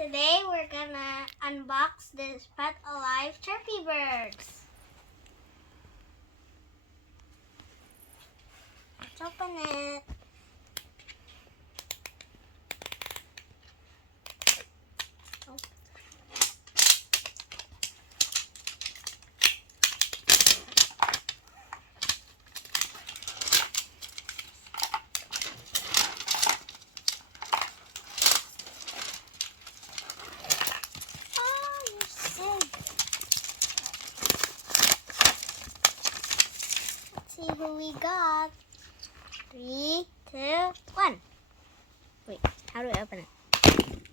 Today we're gonna unbox this pet alive chirpy birds. Let's open it. See who we got. 3, 2, 1. Wait, how do I open it?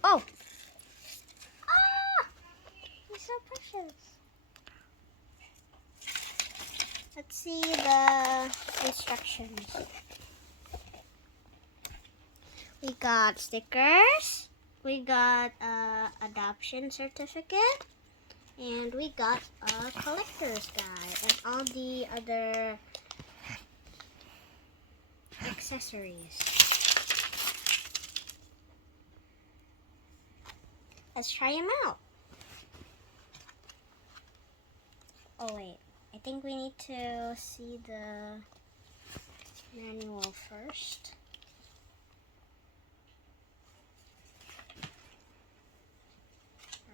Oh! Ah! He's so precious. Let's see the instructions. We got stickers. We got an adoption certificate. And we got a collector's guide and all the other accessories. Let's try them out. Oh wait, I think we need to see the manual first.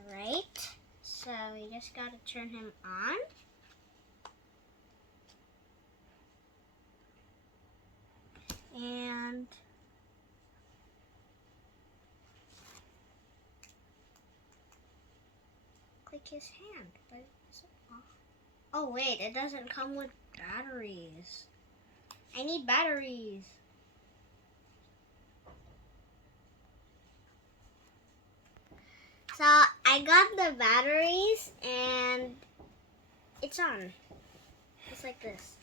Alright, so we just gotta turn him on. And click his hand. But is it off? Oh wait, it doesn't come with batteries. I need batteries. So I got the batteries and it's on. It's like this.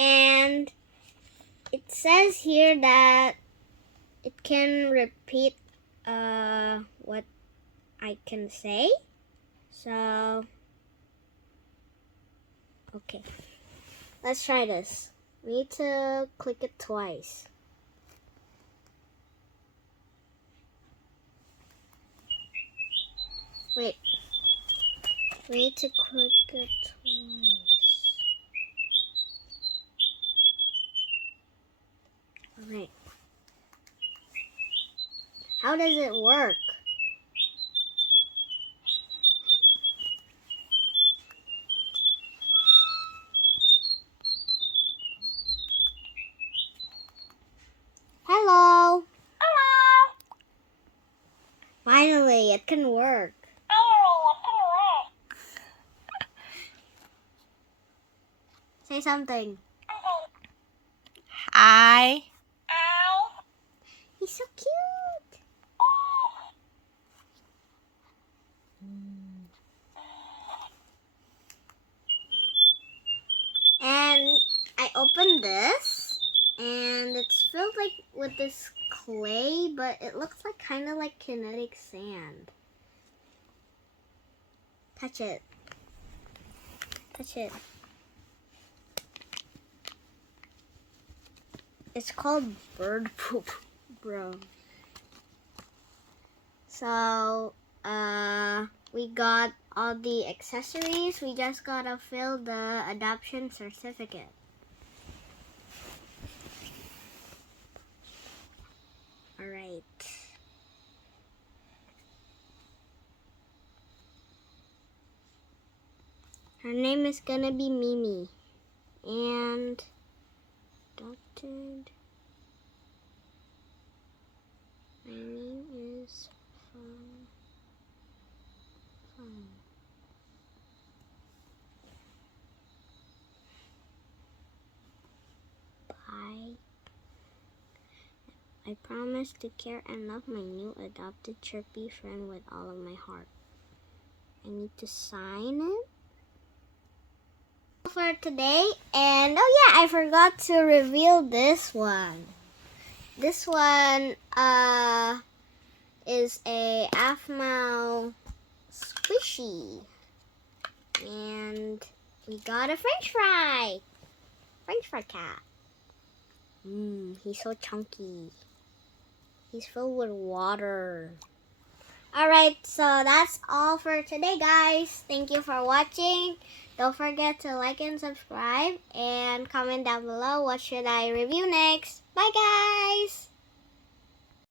And it says here that it can repeat what I can say. So, okay. Let's try this. We need to click it twice. Wait. We need to click it twice. Alright. How does it work? Hello. Hello. Finally, it can work. Say something. Hi. He's so cute. And I opened this, and it's filled like with this clay, but it looks like kind of like kinetic sand. Touch it. Touch it. It's called bird poop, bro. So, we got all the accessories. We just gotta fill the adoption certificate. Alright. Her name is gonna be Mimi. And adopted. My name is Fang. Bye. I promise to care and love my new adopted chirpy friend with all of my heart. I need to sign it for today. And oh yeah, I forgot to reveal this one. This one is a AFMAO squishy. And We got a French fry. French fry cat. He's so chunky. He's filled with water. Alright, so that's all for today, guys. Thank you for watching. Don't forget to like and subscribe and comment down below what should I review next. Bye, guys!